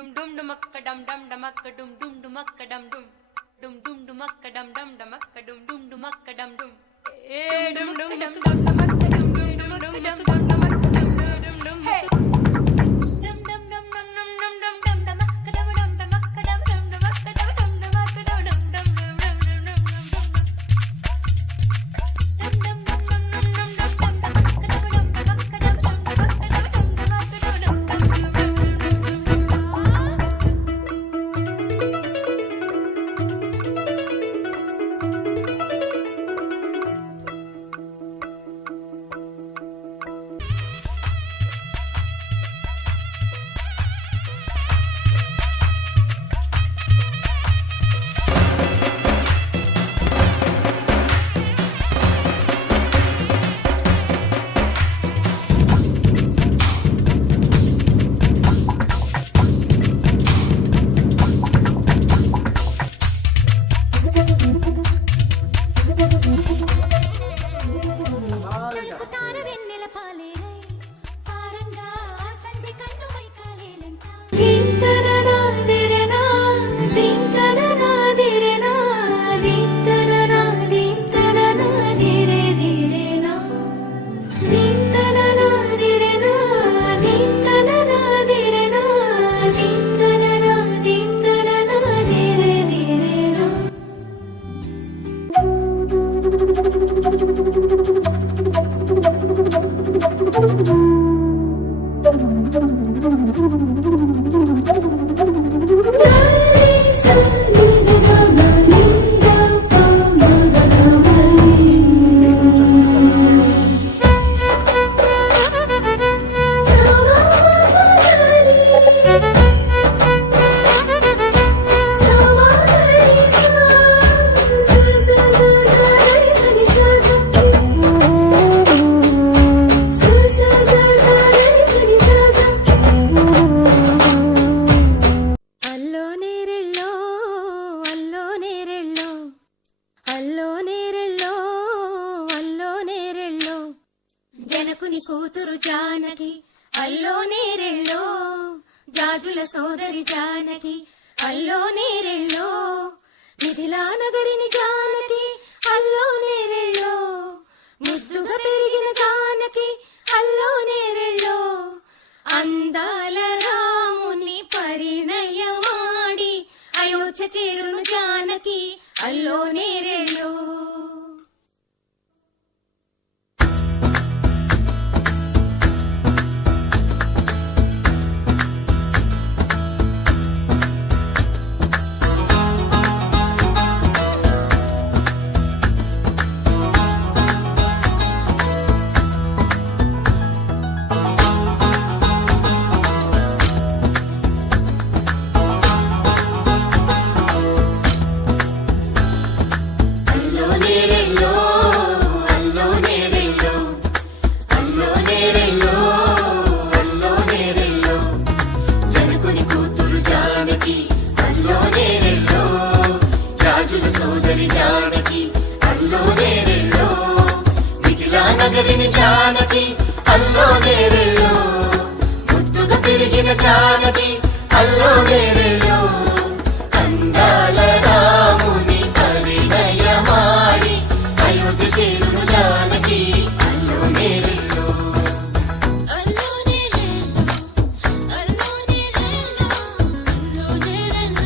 dum dum dumakka dum dum dumakka dum dum dumakka dum dum dum dum dumakka dum dum dumakka dum dum dumakka dum dum dum dum dum dum dumakka dum dum dum dum dum dumakka dum dum dum hey dum dum dum dum dum dum dum dum dumakka dum dum dumakka dum dum dumakka dum dum dumakka dum dum dum జనకుని కూతురు జానకి అల్లో నేరెళ్ళో జాజుల సోదరి జానకి అల్లో నేరెళ్ళో మిథిలా నగరిని జానకి అల్లో నేరెళ్ళో ముద్దుగా పెరిగిన జానకి అల్లో నేరెళ్ళో అందాల రాముని పరిణయమాడి అయోధ్య చేరును జానకి అల్లో నేరెళ్ళో సోదరి జానకి అల్లో నేరెళ్ళో మిథిలా నగరిని జానకి